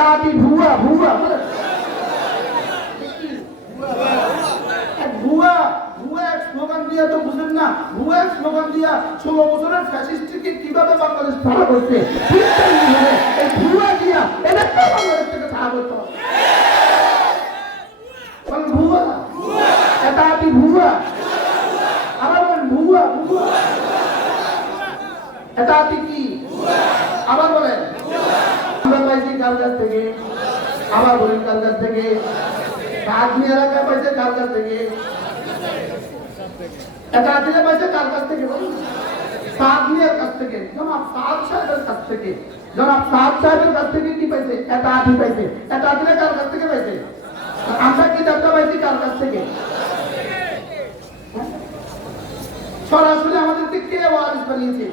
এটা আদি ভুয়া ভুয়া ভুয়া ভুয়া এক স্লোগান দিয়া তো বুঝেন না, ভুয়া এক স্লোগান দিয়া 16 বছরের ফ্যাসিস্টকে কিভাবে বাংলাদেশ ছাড়া করছে এই ভুয়া দিয়া এটা তো বাংলাদেশ থেকে ছাড়া করতে হবে। ভুয়া এটা আদি ভুয়া, আবার বলেন ভুয়া ভুয়া এটা আদি কি, আবার বলেন আমরা পাইছি কার কাছ থেকে, আবার বলেন কার কাছ থেকে, কাজী এলাকায় পাইছে কার কাছ থেকে, এটা দিলে পাইছে কার কাছ থেকে, বলুন সাদমিয়ার কাছ থেকে, জনাব সাদ সাহেবের কাছ থেকে, জনাব সাদ সাহেবের কাছ থেকে কি পাইছে, এটা আদি পাইছে, এটা দিলে কার কাছ থেকে পাইছে, আমরা কি দাবটা পাইছি কার কাছ থেকে, সরাসরি আমাদেরকে কে ওয়ারিস বানিয়েছে।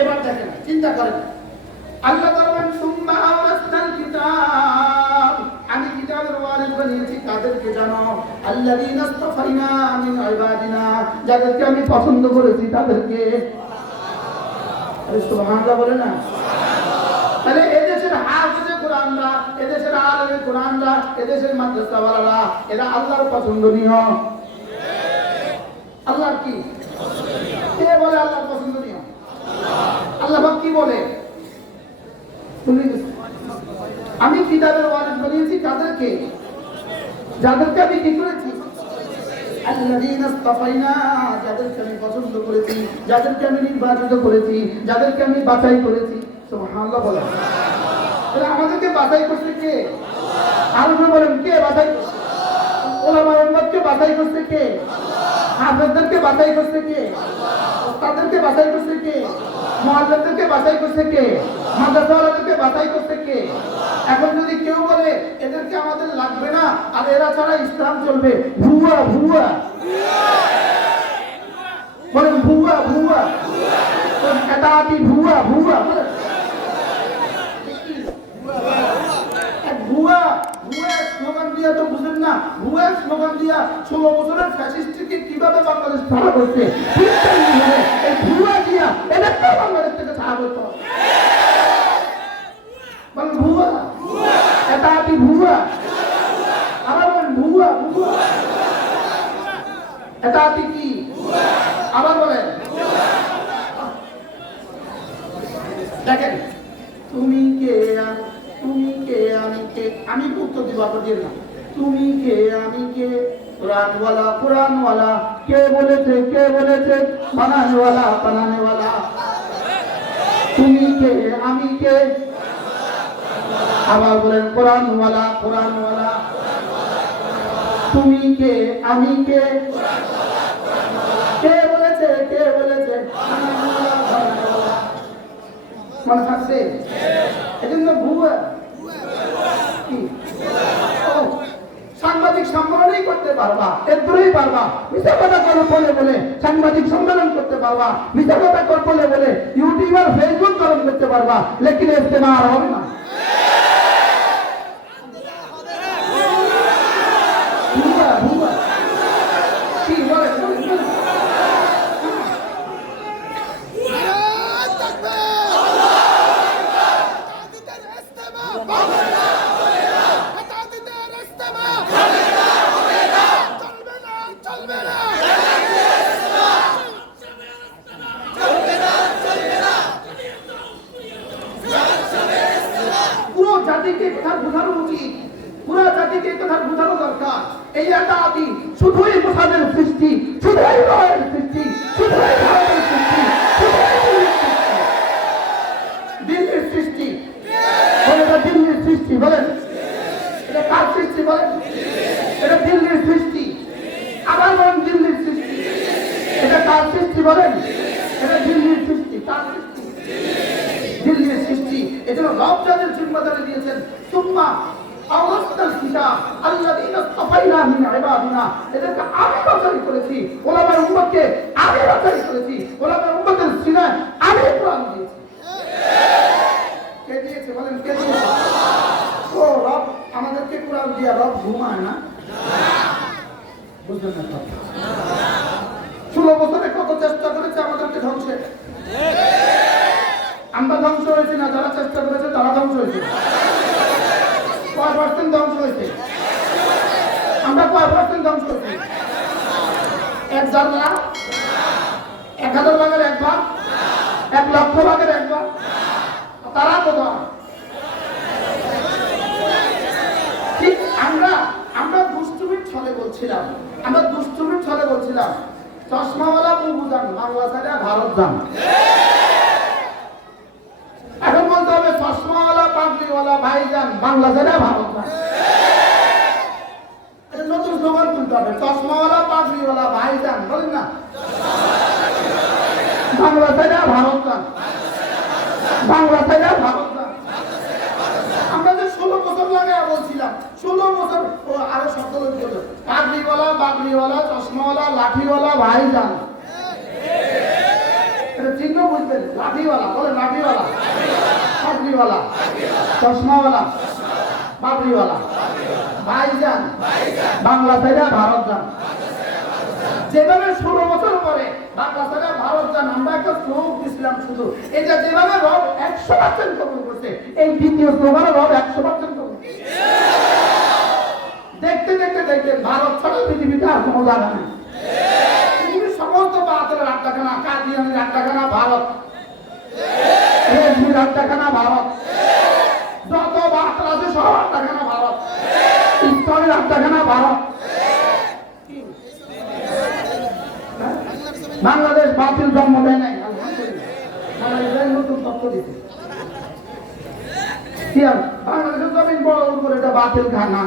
এবার দেখেন চিন্তা করেন, আল্লাহ বলেন সুম্মা আওরাসনাল কিতাব, আমি কিতাবের ওয়ারিস বানিয়েছি কাদেরকে জানো, আল্লাযীনা ইসতাফাইনা মিন ইবাদিনা, যাদেরকে আমি পছন্দ করেছি তাদেরকে। আরে সুবহানাল্লাহ বলে না, তাহলে এদেশের হাফেজে কোরআনরা, এদেশের আলেমে কোরআনরা, এদেশের মাদ্রাসাওয়ালারা এরা আল্লাহর পছন্দনীয়। আল্লাহর কি কে বলে আল্লাহর পছন্দনীয়? আল্লাহ কি বলে? আমি কিতাবের ওয়ারিস বানিয়েছি কাদেরকে, যাদেরকে আমি কি করেছি, আল্লাযীনা ইসতাফাইনা, যাদেরকে আমি পছন্দ করেছি, যাদেরকে আমি নির্বাচিত করেছি, যাদেরকে আমি বাছাই করেছি। সুবহানাল্লাহ বলেন। তাহলে আমাদেরকে বাছাই করছে কে? আল্লাহ বলেন কে বাছাই? ওলামা উম্মতকে বাছাই করছে কে? হাফেজদেরকে বাছাই করছে কে? ওস্তাদদেরকে বাছাই করছে কে? মুআল্লিমদেরকে বাছাই করছে কে? মাদ্রাসাওয়ালাদেরকে বাছাই করছে কে? এখন যদি কেউ বলে এদেরকে আমাদের লাগবে না আর এরা ছাড়া ইসলাম চলবে, ভুয়া ভুয়া বলেন, ভুয়া ভুয়া এটা আদি ভুয়া ভুয়া ভুয়া ভুয়া স্লোগান দিয়া তো বুঝেন না, ভুয়া স্লোগান দিয়া 16 বছরের ফ্যাসিস্টকে কিভাবে বাংলাদেশ ছাড়া করছে এই ভুয়া দিয়া এটা তো বাংলাদেশ থেকে ছাড়া করতে হবে। বলেন ভুয়া এটা আদি ভুয়া, আবার বলেন ভুয়া ভুয়া এটা আদি কি, আবার বলেন। দেখেন তুমি কে, তুমি কে, আমি কে, আমি উত্তর দিব আপনাদের না। তুমি কে, আমি কে, কোরআনওয়ালা কোরআনওয়ালা, কে বলেছে কে বলেছে, বানানেওয়ালা বানানেওয়ালা। তুমি কে, আমি কে, আবার বলেন কোরআনওয়ালা কোরআনওয়ালা। তুমি কে, আমি কে, কে বলেছে কে বলেছে, বানানেওয়ালা বানানেওয়ালা। মনে থাকছে? এজন্য ভুয়া কি, সাংবাদিক সম্মেলনই করতে পারবা, এরপরেই পারবা মিথ্যা কথা করো বলে বলে সাংবাদিক সম্মেলন করতে পারবা, মিথ্যা কথা কর বলে বলে ইউটিউবার ফেসবুক গরম করতে পারবা, লেকিন ইস্তেমা আর হবে না। ভুয়া ভুয়া কি বলে জাতিকে কথা বোঝানো উচিত, পুরো জাতিকে কথা বোঝানো দরকার। এই একটা আদি শুধুই মুসাদের সৃষ্টি, শুধুই রয়ের সৃষ্টি, শুধুই ভারতের সৃষ্টি, দিল্লির সৃষ্টি। বলে এটা দিল্লির সৃষ্টি, বলেন এটা কার সৃষ্টি, বলেন এটা দিল্লির সৃষ্টি। আবার বলেন দিল্লির সৃষ্টি, এটা কার সৃষ্টি, বলেন এটা দিল্লির সৃষ্টি। কার সৃষ্টি? দিল্লির সৃষ্টি। এজন্য রব যাদের জিম্মাদারি দিয়েছেন, সুম্মা আওরাসনাল কিতাব আল্লাযীনা ইসতাফাইনা মিন ইবাদিনা, এদেরকে আমি বাছাই করেছি, ওলামায়ে উম্মতকে আমি বাছাই করেছি, ওলামায়ে উম্মতের সিনায় আমি কোরআন দিয়েছি। কে দিয়েছে বলেন, কে দিয়েছে? ও রব আমাদেরকে কোরআন দিয়ে রব ঘুমায় না, বুঝলেন না? 16 বছরে কত চেষ্টা করেছে আমাদেরকে ধ্বংসের। আমরা ধ্বংস হয়েছি না, যারা চেষ্টা করেছে তারা ধ্বংস হয়েছে। পার্সেন্ট ধ্বংস হয়েছে? আমরা কয় পার্সেন্ট ধ্বংস হয়েছি? 1,000 লাখ, 1,000 ভাগের 1 ভাগ, 1 লক্ষ ভাগের 1 ভাগ। তারা কোথায়? ঠিক আমরা দুষ্টুমির ছলে বলছিলাম, চশমাওয়ালা বুবু যান, বাংলা ছাড়া ভারত যান। এখন বলতে হবে চশমাওয়ালা পাগড়িওয়ালা ভাই যান, বাংলা ছাড়া ভারত যান। এটা নতুন স্লোগান তুলতে হবে, চশমাওয়ালা পাগড়িওয়ালা ভাই যান, বলেন না, বাংলা ছাড়া ভারত যান, বাংলা ছাড়া ভারত যান। আমরা যে 16 বছর লাগে বলছিলাম, 16 বছর আরো শব্দ বলছিল, পাগড়িওয়ালা, চশমাওয়ালা, লাঠিওয়ালা ভাই যান। এটা চিহ্ন বুঝবেন, লাঠিওয়ালা, বলে লাঠিওয়ালা, পাগড়িওয়ালা, চশমাওয়ালা, পাগড়িওয়ালা ভাই যান, বাংলা ছাড়া ভারত যান। যেভাবে 16 বছর পরে বাংলা ছাড়া ভারত যান, আমরা একটা শ্লোক দিছিলাম শুধু, এটা যেভাবে রব 100% কবুল করছে, এই দ্বিতীয় স্লোগানে রব 100% কবুল। দেখতে দেখতে দেখতে ভারত ছাড়া পৃথিবীতে আর কোনো জায়গা নেই। পৃথিবীর সমস্ত বাতিলের আড্ডাখানা, কাদিয়ানির আড্ডাখানা ভারত, রেজমির আড্ডাখানা ভারত, যত বাতিল আছে সব আড্ডাখানা ভারত, ইসলামের আড্ডাখানা ভারত। বাংলাদেশ বাতিল জন্ম দেয় নাই, নতুন তথ্য দিতে। বাংলাদেশের জমিন বড় উপরে এটা বাতিল খানা।